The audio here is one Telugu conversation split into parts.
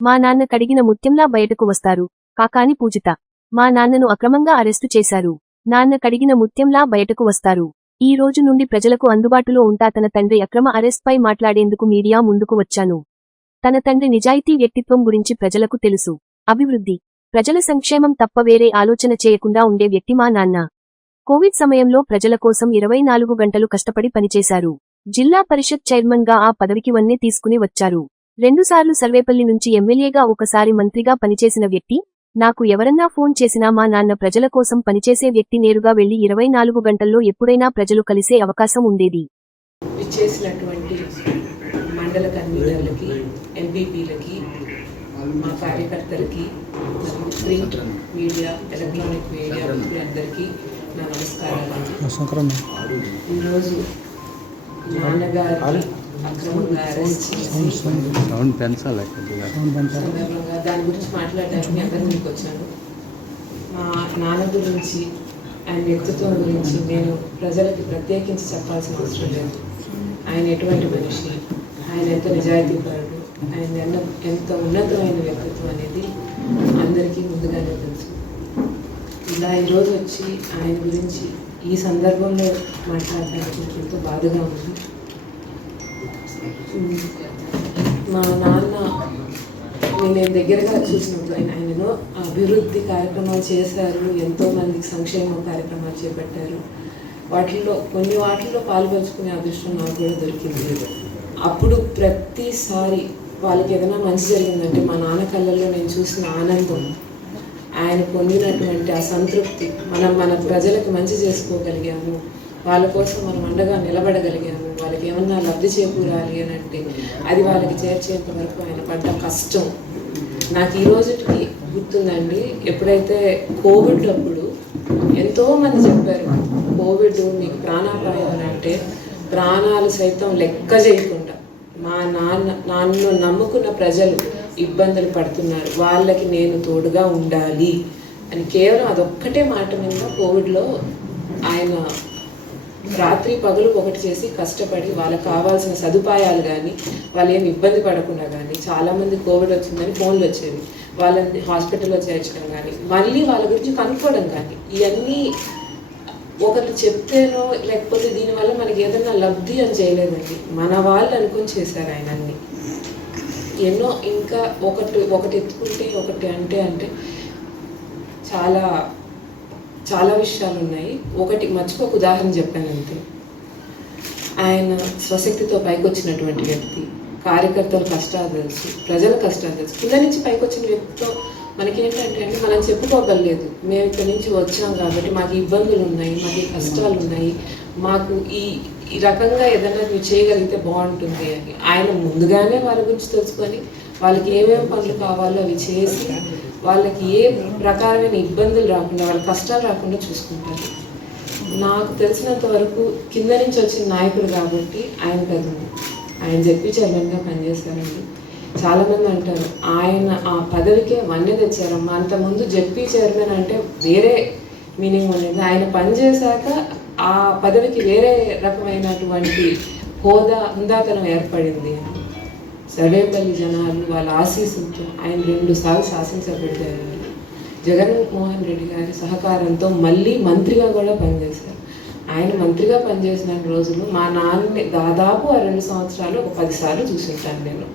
మా నాన్న కడిగిన ముత్యంలా బయటకు వస్తారు. కాకాని పూజిత. మా నాన్నను అక్రమంగా అరెస్టు చేశారు. నాన్న కడిగిన ముత్యంలా బయటకు వస్తారు. ఈ రోజు నుండి ప్రజలకు అందుబాటులో ఉంటా. తన తండ్రి అక్రమ అరెస్ట్పై మాట్లాడేందుకు మీడియా ముందుకు వచ్చాను. తన తండ్రి నిజాయితీ వ్యక్తిత్వం గురించి ప్రజలకు తెలుసు. అభివృద్ధి, ప్రజల సంక్షేమం తప్ప వేరే ఆలోచన చేయకుండా ఉండే వ్యక్తి మా నాన్న. కోవిడ్ సమయంలో ప్రజల కోసం 24 గంటలు కష్టపడి పనిచేశారు. జిల్లా పరిషత్ చైర్మన్ గా ఆ పదవికి వన్నె తీసుకుని వచ్చారు. 2 సార్లు సర్వేపల్లి నుంచి ఎమ్మెల్యేగా, ఒకసారి మంత్రిగా పనిచేసిన వ్యక్తి. నాకు ఎవరన్నా ఫోన్ చేసినా మా నాన్న ప్రజల కోసం పనిచేసే వ్యక్తి. నేరుగా వెళ్లి 24 గంటల్లో ఎప్పుడైనా ప్రజలు కలిసే అవకాశం ఉండేది. ఇచ్చేసినటువంటి మండల కన్వీనర్లకి, ఎంపీపీలకి, మా కార్యకర్తలకి, ప్రింట్ మీడియా, ఎలక్ట్రానిక్ మీడియా అందరికీ నా నమస్కారాలు. ఈరోజు నాన్నగారి అక్రమంగా అరెస్ట్ చేసి సందర్భంగా దాని గురించి మాట్లాడడానికి మీ అందరి ముందుకు వచ్చాను. మా నాన్న గురించి, ఆయన వ్యక్తిత్వం గురించి నేను ప్రజలకి ప్రత్యేకించి చెప్పాల్సిన అవసరం లేదు. ఆయన ఎటువంటి మనిషి, ఆయన ఎంత నిజాయితీపరుడు, ఆయన ఎంత ఉన్నతమైన వ్యక్తిత్వం అనేది అందరికీ ముందుగానే తెలుసు. ఇలా ఈరోజు వచ్చి ఆయన గురించి ఈ సందర్భంలో మాట్లాడడానికి ఎంతో బాధగా ఉంది. మా నాన్న నేను దగ్గరగా చూసినప్పుడు ఆయన ఎన్నో అభివృద్ధి కార్యక్రమాలు చేశారు. ఎంతోమందికి సంక్షేమ కార్యక్రమాలు చేపట్టారు. కొన్ని వాటిల్లో పాల్పంచుకునే అదృష్టం నాకు కూడా దొరికింది. అప్పుడు ప్రతిసారి వాళ్ళకి ఏదైనా మంచి జరిగిందంటే మా నాన్న కళ్ళల్లో నేను చూసిన ఆనందం, ఆయన పొందినటువంటి ఆ సంతృప్తి, మన ప్రజలకు మంచి చేసుకోగలిగాము, వాళ్ళ కోసం మనం అండగా నిలబడగలిగాము, వాళ్ళకి ఏమన్నా లబ్ధి చేకూరాలి అని అంటే అది వాళ్ళకి చేర్చేంత వరకు ఆయన పడ్డ కష్టం నాకు ఈ రోజుకి గుర్తుందండి. ఎప్పుడైతే కోవిడ్ అప్పుడు ఎంతోమంది చెప్పారు, కోవిడ్ మీకు ప్రాణాపాయం అని అంటే ప్రాణాలు సైతం లెక్క చేయకుండా మా నాన్నను నమ్ముకున్న ప్రజలు ఇబ్బందులు పడుతున్నారు, వాళ్ళకి నేను తోడుగా ఉండాలి అని కేవలం అదొక్కటే మాట మీద కోవిడ్లో ఆయన రాత్రి పగలు ఒకటి చేసి కష్టపడి వాళ్ళకి కావాల్సిన సదుపాయాలు కానీ, వాళ్ళు ఏమి ఇబ్బంది పడకుండా కానీ, చాలామంది కోవిడ్ వచ్చిందని ఫోన్లు వచ్చేవి, వాళ్ళని హాస్పిటల్లో చేర్చడం కానీ, మళ్ళీ వాళ్ళ గురించి కనుక్కోవడం కానీ, ఇవన్నీ ఒకరు చెప్తేనో లేకపోతే దీనివల్ల మనకి ఏదైనా లబ్ధి అని చేయలేదండి. మన వాళ్ళు అనుకొని చేశారు ఆయన అన్ని. ఎన్నో ఇంకా ఒకటి ఎత్తుకుంటే ఒకటి అంటే చాలా చాలా విషయాలు ఉన్నాయి. ఒకటి మర్చిపోక ఉదాహరణ చెప్పాను అంతే. ఆయన స్వశక్తితో పైకి వచ్చినటువంటి వ్యక్తి, కార్యకర్తల కష్టాలు తెలుసు, ప్రజల కష్టాలు తెలుసు. కింద నుంచి పైకి వచ్చిన వ్యక్తితో మనకేంటంటే మనం చెప్పుకోగలేదు, మేము ఇక్కడి నుంచి వచ్చాం కాబట్టి మాకు ఇబ్బందులు ఉన్నాయి, మాకు కష్టాలు ఉన్నాయి, మాకు ఈ రకంగా ఏదైనా మీరు చేయగలిగితే బాగుంటుంది అని ఆయన ముందుగానే వాళ్ళ గురించి తెలుసుకొని వాళ్ళకి ఏమేమి పనులు కావాలో అవి చేసి వాళ్ళకి ఏ ప్రకారమైన ఇబ్బందులు రాకుండా, వాళ్ళ కష్టాలు రాకుండా చూసుకుంటారు. నాకు తెలిసినంత వరకు కింద నుంచి వచ్చిన నాయకుడు కాబట్టి ఆయన చెప్పి చైర్మన్గా పనిచేశారండి. చాలామంది అంటారు ఆయన ఆ పదవికే వన్నె తెచ్చారమ్మా, అంతకుముందు జెడ్పీ చైర్మన్ అంటే వేరే మీనింగ్ ఉండేది, ఆయన పనిచేశాక ఆ పదవికి వేరే రకమైనటువంటి హుందాతనం ఏర్పడింది. సర్వేపల్లి జనాలు వాళ్ళ ఆశీస్సులతో ఆయన 2 సార్లు శాసనసభ్యుడిగా అయ్యారు. జగన్మోహన్ రెడ్డి గారి సహకారంతో మళ్ళీ మంత్రిగా కూడా పనిచేశారు. ఆయన మంత్రిగా పనిచేసిన రోజులు మా నాన్నని దాదాపు ఆ 2 సంవత్సరాలు ఒక 10 సార్లు చూసుంటాను నేను.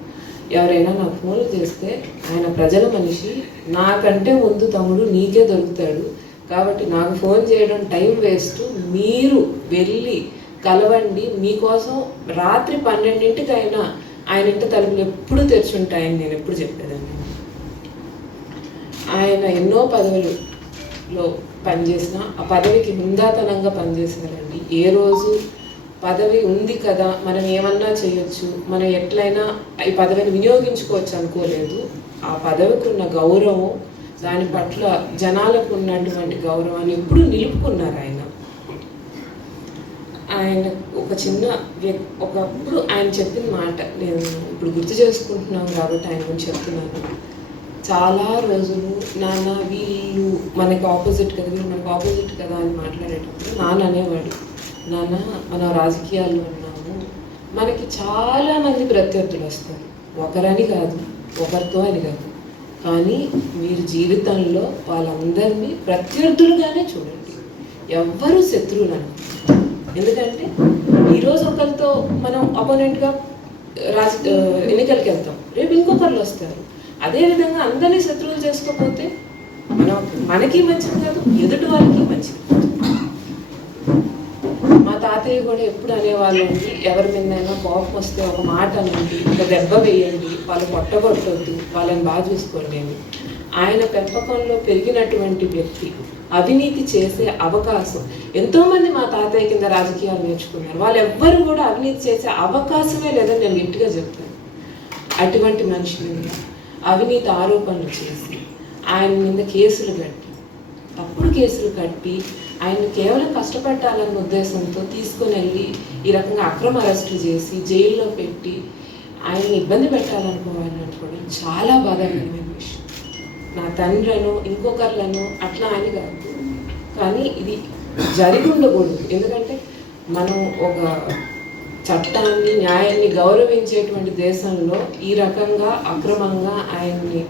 ఎవరైనా నాకు ఫోన్లు చేస్తే ఆయన ప్రజల మనిషి, నాకంటే ముందు తమ్ముడు నీకే దొరుకుతాడు కాబట్టి నాకు ఫోన్ చేయడం టైం వేస్ట్, మీరు వెళ్ళి కలవండి, మీకోసం రాత్రి 12ంటికైనా ఆయన ఇంటి తలుపులు ఎప్పుడు తెరుచుంటాయని నేను ఎప్పుడు చెప్పేదాన్ని. ఆయన ఎన్నో పదవులలో పనిచేసిన ఆ పదవికి హుందాతనంగా పనిచేశారండి. ఏ రోజు పదవి ఉంది కదా మనం ఏమన్నా చేయొచ్చు, మనం ఎట్లయినా ఈ పదవిని వినియోగించుకోవచ్చు అనుకోలేదు. ఆ పదవికి ఉన్న గౌరవం, దాని పట్ల జనాలకు ఉన్నటువంటి గౌరవాన్ని ఎప్పుడు నిలుపుకున్నారు ఆయన. ఒకప్పుడు ఆయన చెప్పిన మాట నేను ఇప్పుడు గుర్తు చేసుకుంటున్నాను కాబట్టి ఆయన గురించి చెప్తున్నాను. చాలా రోజులు నాన్న వీళ్ళు మనకి ఆపోజిట్ కదా, వీళ్ళు మనకు ఆపోజిట్ కదా అని మాట్లాడేటప్పుడు నాన్న అనేవాడు, నాన్న మనం రాజకీయాల్లో ఉన్నాము, మనకి చాలామంది ప్రత్యర్థులు వస్తారు, ఒకరని కాదు, ఒకరితో అని కాదు, కానీ మీరు జీవితంలో వాళ్ళందరినీ ప్రత్యర్థులుగానే చూడండి, ఎవ్వరూ శత్రువులు అనుకోండి. ఎందుకంటే ఈరోజు ఒకరితో మనం అపోనెంట్గా ఎన్నికలకి వెళ్తాం, రేపు ఇంకొకరు వస్తారు. అదేవిధంగా అందరినీ శత్రువులు చేసుకోకపోతే మనకి మంచిది కాదు, ఎదుటి వాళ్ళకి మంచిది. మా తాతయ్య కూడా ఎప్పుడు అనేవాళ్ళండి, ఎవరి మీదైనా కోపం వస్తే ఒక మాట అనండి, ఒక దెబ్బ వేయండి, వాళ్ళు కొట్టగొట్టొద్దు, వాళ్ళని బాగా చూసుకోండి అని. ఆయన పెంపకంలో పెరిగినటువంటి వ్యక్తి అవినీతి చేసే అవకాశం, ఎంతోమంది మా తాతయ్య కింద రాజకీయాలు నేర్చుకున్నారు, వాళ్ళు ఎవ్వరు కూడా అవినీతి చేసే అవకాశమే లేదని నేను గట్టిగా చెప్తాను. అటువంటి మనిషి మీద అవినీతి ఆరోపణలు చేసి ఆయన మీద కేసులు కట్టి, తప్పుడు కేసులు కట్టి ఆయన కేవలం కష్టపెట్టాలన్న ఉద్దేశంతో తీసుకొని వెళ్ళి ఈ రకంగా అక్రమ అరెస్టులు చేసి జైల్లో పెట్టి ఆయన్ని ఇబ్బంది పెట్టాలనుకోవాలనుకోవడం చాలా బాధాకరమైన విషయం. నా తండ్రిను ఇంకొకర్లను అట్లా అని కాదు, కానీ ఇది జరిగి ఉండకూడదు. ఎందుకంటే మనం ఒక చట్టాన్ని న్యాయాన్ని గౌరవించేటువంటి దేశంలో ఈ రకంగా అక్రమంగా ఆయన్ని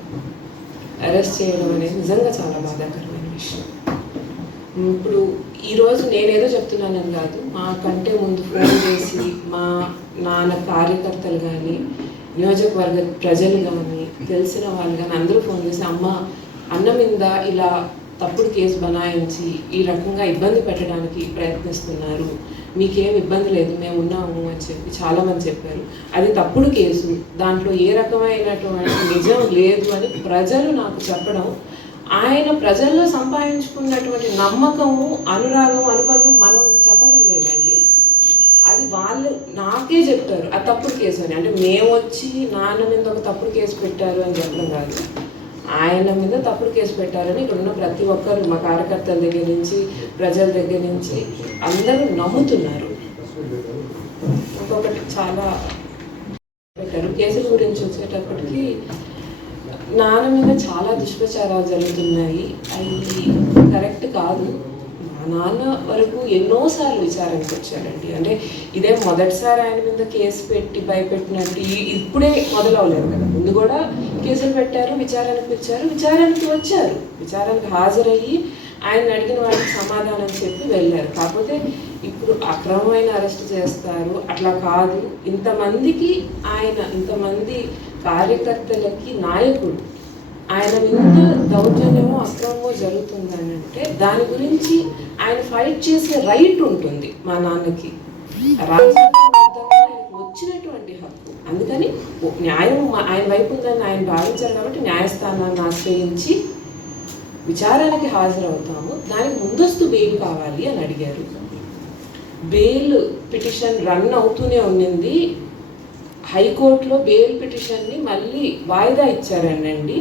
అరెస్ట్ చేయడం అనేది నిజంగా చాలా బాధాకరమైన విషయం. ఇప్పుడు ఈరోజు నేనేదో చెప్తున్నానని కాదు, మాకంటే ముందు ఫోన్ చేసి మా నాన్న కార్యకర్తలు కానీ నియోజకవర్గ ప్రజలు కానీ తెలిసిన వాళ్ళు కానీ అందరూ ఫోన్ చేసి అన్న మీద ఇలా తప్పుడు కేసు బనాయించి ఈ రకంగా ఇబ్బంది పెట్టడానికి ప్రయత్నిస్తున్నారు, మీకేం ఇబ్బంది లేదు, మేము ఉన్నాము అని చెప్పి చాలామంది చెప్పారు. అది తప్పుడు కేసు, దాంట్లో ఏ రకమైనటువంటి నిజం లేదు అని ప్రజలు నాకు చెప్పడం, ఆయన ప్రజల్లో సంపాదించుకున్నటువంటి నమ్మకము, అనురాగం, అనుబంధం మనం చెప్పలేదండి. అది వాళ్ళు నాకే చెప్పారు ఆ తప్పుడు కేసు అని. అంటే మేము వచ్చి నాన్న మీద ఒక తప్పుడు కేసు పెట్టారు అని చెప్పడం కాదు, ఆయన మీద తప్పుడు కేసు పెట్టారని ఇక్కడ ఉన్న ప్రతి ఒక్కరు, మా కార్యకర్తల దగ్గర నుంచి ప్రజల దగ్గర నుంచి అందరూ నమ్ముతున్నారు. ఇంకొకటి చాలా పెట్టారు కేసుల గురించి వచ్చేటప్పటికి, నాన్న మీద చాలా దుష్ప్రచారాలు జరుగుతున్నాయి, అవి కరెక్ట్ కాదు. మా నాన్న వరకు ఎన్నోసార్లు విచారణకు వచ్చారండి. అంటే ఇదే మొదటిసారి ఆయన మీద కేసు పెట్టి భయపెట్టినట్టు ఇప్పుడే మొదలవలేదు కదా, ముందు కూడా కేసులు పెట్టారు, విచారణకు వచ్చారు, విచారణకు వచ్చారు, విచారణకు హాజరయ్యి ఆయన అడిగిన వాటికి సమాధానం చెప్పి వెళ్ళారు. కాకపోతే ఇప్పుడు అక్రమమైన అరెస్ట్ చేస్తారు, అట్లా కాదు. ఇంతమందికి ఆయన, ఇంతమంది కార్యకర్తలకి నాయకుడు, ఆయన మీద దౌర్జన్యమో అక్రమమో జరుగుతుందని అంటే దాని గురించి ఆయన ఫైట్ చేసే రైట్ ఉంటుంది మా నాన్నకి, రాజ్యాంగబద్ధంగా ఆయనకు వచ్చినటువంటి హక్కు. అందుకని న్యాయం ఆయన వైపు ఉందని ఆయన భావించారు కాబట్టి న్యాయస్థానాన్ని ఆశ్రయించి విచారణకి హాజరవుతాము, దానికి ముందస్తు బెయిల్ కావాలి అని అడిగారు. బెయిల్ పిటిషన్ రన్ అవుతూనే ఉండింది. హైకోర్టులో బెయిల్ పిటిషన్ని మళ్ళీ వాయిదా ఇచ్చారండి,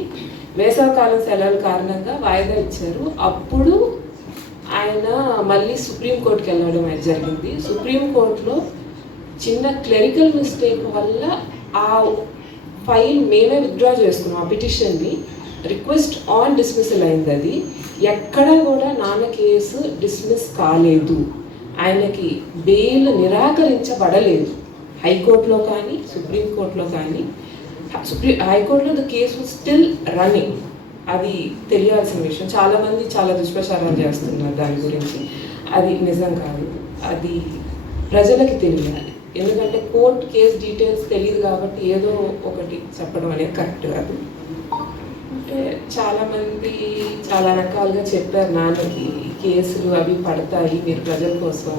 వేసవకాలం సెలవుల కారణంగా వాయిదా ఇచ్చారు. అప్పుడు ఆయన మళ్ళీ సుప్రీంకోర్టుకి వెళ్ళడం అనేది జరిగింది. సుప్రీంకోర్టులో చిన్న క్లెరికల్ మిస్టేక్ వల్ల ఆ ఫైల్ మేమే విత్డ్రా చేసుకున్నాం, ఆ పిటిషన్ని. రిక్వెస్ట్ ఆన్ డిస్మిసల్ అయింది. అది ఎక్కడా కూడా నాన్న కేసు డిస్మిస్ కాలేదు, ఆయనకి బెయిల్ నిరాకరించబడలేదు. హైకోర్టులో కానీ సుప్రీంకోర్టులో కానీ, హైకోర్టులో ద కేసు స్టిల్ రన్నింగ్. అది తెలియాల్సిన విషయం. చాలామంది చాలా దుష్ప్రచారాలు చేస్తున్నారు దాని గురించి, అది నిజం కాదు, అది ప్రజలకి తెలియాలి. ఎందుకంటే కోర్టు కేసు డీటెయిల్స్ తెలియదు కాబట్టి ఏదో ఒకటి చెప్పడం అనేది కరెక్ట్ కాదు. అంటే చాలామంది చాలా రకాలుగా చెప్పారు నాన్నకి, కేసులు అవి పడతాయి, మీరు ప్రజల కోసం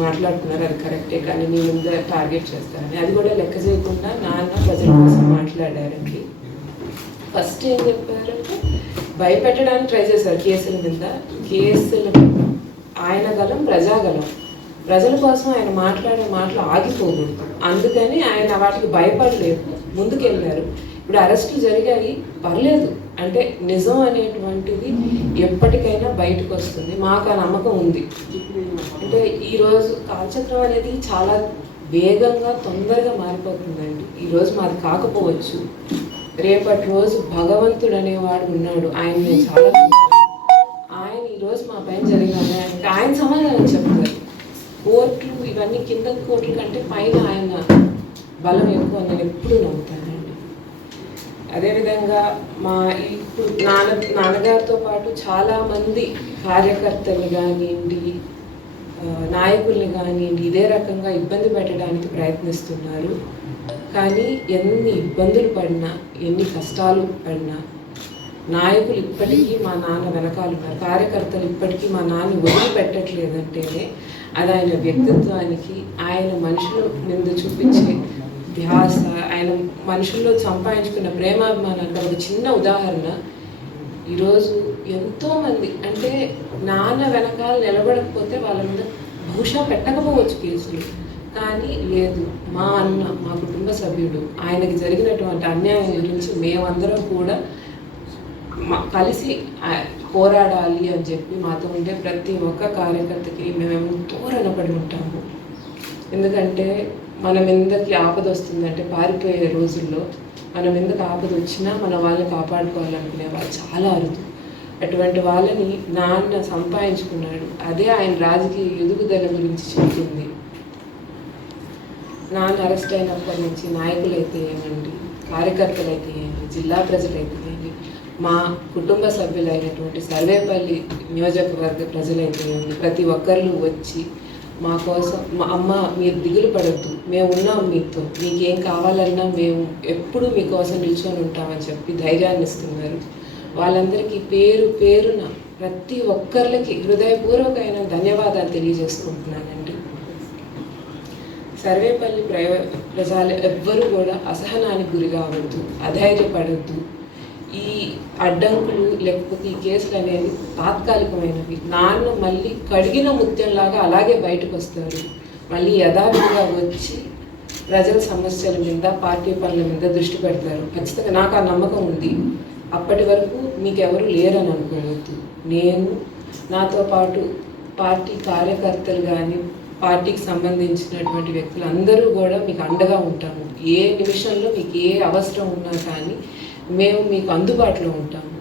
మాట్లాడుతున్నారు, అది కరెక్టే, కానీ మీ ముందు టార్గెట్ చేస్తారని. అది కూడా లెక్క చేయకుండా నాన్న ప్రజల కోసం మాట్లాడారండి. ఫస్ట్ ఏం చెప్పారంటే భయపెట్టడానికి ట్రై చేశారు కేసుల మీద. కేసులు ఆయన గలం, ప్రజాగలం, ప్రజల కోసం ఆయన మాట్లాడే మాటలు ఆగిపోకూడదు, అందుకని ఆయన వాటికి భయపడలేదు, ముందుకెళ్ళారు. ఇప్పుడు అరెస్టులు జరిగాయి, పర్లేదు, అంటే నిజం అనేటువంటిది ఎప్పటికైనా బయటకు వస్తుంది, మాకు ఆ నమ్మకం ఉంది. అంటే ఈరోజు కాలచక్రం అనేది చాలా వేగంగా తొందరగా మారిపోతుందండి. ఈరోజు మాది కాకపోవచ్చు, రేపటి రోజు భగవంతుడు అనేవాడు ఉన్నాడు, ఆయన చాలా ఆయన ఈరోజు మా పైన జరిగిన ఆయన సమాధానం చెప్తారు. కోర్టులు ఇవన్నీ కింద కోర్టుల కంటే పైన ఆయన బలం ఎక్కువ నేను ఎప్పుడూ నమ్ముతానండి. అదేవిధంగా మా ఇప్పుడు నాన్నగారితో పాటు చాలామంది కార్యకర్తలు కానివ్వండి, నాయకుల్ని కానివ్వండి ఇదే రకంగా ఇబ్బంది పెట్టడానికి ప్రయత్నిస్తున్నారు. కానీ ఎన్ని ఇబ్బందులు పడినా, ఎన్ని కష్టాలు పడినా నాయకులు ఇప్పటికీ మా నాన్న వెనకాలన్నారు. కార్యకర్తలు ఇప్పటికీ మా నాన్న వదిలిపెట్టట్లేదంటేనే అది ఆయన వ్యక్తిత్వానికి, ఆయన మనుషుల మీద చూపించే ధ్యాస, ఆయన మనుషుల్లో సంపాదించుకున్న ప్రేమాభిమానానికి ఒక చిన్న ఉదాహరణ. ఈరోజు ఎంతోమంది అంటే నాన్న వెనకాల నిలబడకపోతే వాళ్ళ మీద బహుశా పెట్టకపోవచ్చు కేసులు, కానీ లేదు, మా అన్న, మా కుటుంబ సభ్యుడు, ఆయనకి జరిగినటువంటి అన్యాయం గురించి మేమందరం కూడా కలిసి పోరాడాలి అని చెప్పి మాతో ఉండే ప్రతి ఒక్క కార్యకర్తకి మేము ఎంతో రుణపడి ఉంటాము. ఎందుకంటే మన మీదకి ఆపద వస్తుందంటే పారిపోయే రోజుల్లో మన మీదకి ఆపద వచ్చినా మన వాళ్ళని కాపాడుకోవాలనుకునే వాళ్ళు చాలా అరుదు. అటువంటి వాళ్ళని నాన్న సంపాదించుకున్నాడు. అదే ఆయన రాజకీయ ఎదుగుదల గురించి చెప్తుంది. నాన్న అరెస్ట్ అయినప్పటి నుంచి నాయకులైతే ఏమండి, కార్యకర్తలైతే ఏంటి, జిల్లా ప్రజలైతే ఏంటి, మా కుటుంబ సభ్యులైనటువంటి సర్వేపల్లి నియోజకవర్గ ప్రజలైతే ఏంటి, ప్రతి ఒక్కళ్ళు వచ్చి మా కోసం, మా అమ్మ మీరు దిగులు పడద్దు, మేము ఉన్నాం మీతో, మీకేం కావాలన్నా మేము ఎప్పుడూ మీకోసం నిల్చొని ఉంటామని చెప్పి ధైర్యాన్ని ఇస్తున్నారు. వాళ్ళందరికీ పేరు పేరున ప్రతి ఒక్కరికి హృదయపూర్వకమైన ధన్యవాదాలు తెలియజేసుకుంటున్నానండి. సర్వేపల్లి ప్రజలు ఎవ్వరూ కూడా అసహనానికి గురి కావద్దు, అధైర్యపడద్దు. ఈ అడ్డంకులు లేకపోతే ఈ కేసులు అనేవి తాత్కాలికమైనవి. నాన్న మళ్ళీ కడిగిన ముత్యంలాగా అలాగే బయటకు వస్తారు. మళ్ళీ యథావిధిగా వచ్చి ప్రజల సమస్యల మీద, పార్టీ పనుల మీద దృష్టి పెడతారు. ఖచ్చితంగా నాకు ఆ నమ్మకం ఉంది. అప్పటి వరకు మీకెవరు లేరని అనుకోవద్దు. నేను, నాతో పాటు పార్టీ కార్యకర్తలు కానీ, పార్టీకి సంబంధించినటువంటి వ్యక్తులు అందరూ కూడా మీకు అండగా ఉంటాము. ఏ నిమిషంలో మీకు ఏ అవసరం ఉన్నా కానీ మేము మీకు అందుబాటులో ఉంటాము.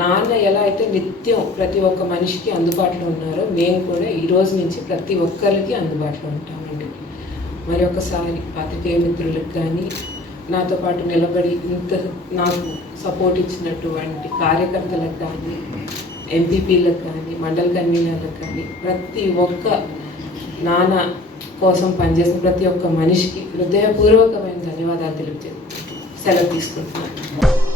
నాన్న ఎలా అయితే నిత్యం ప్రతి ఒక్క మనిషికి అందుబాటులో ఉన్నారో మేము కూడా ఈ రోజు నుంచి ప్రతి ఒక్కరికి అందుబాటులో ఉంటామండి. మరి ఒకసారి పాత్రికేయ మిత్రులకు కానీ, నాతో పాటు నిలబడి ఇంత నాకు సపోర్ట్ ఇచ్చినటువంటి కార్యకర్తలకు కానీ, ఎంపీపీలకు కానీ, మండల కన్వీనర్లకు కానీ, ప్రతి ఒక్క నాన్న కోసం పనిచేసిన ప్రతి ఒక్క మనిషికి హృదయపూర్వకమైన ధన్యవాదాలు సెలవు తీసుకుంటున్నాను.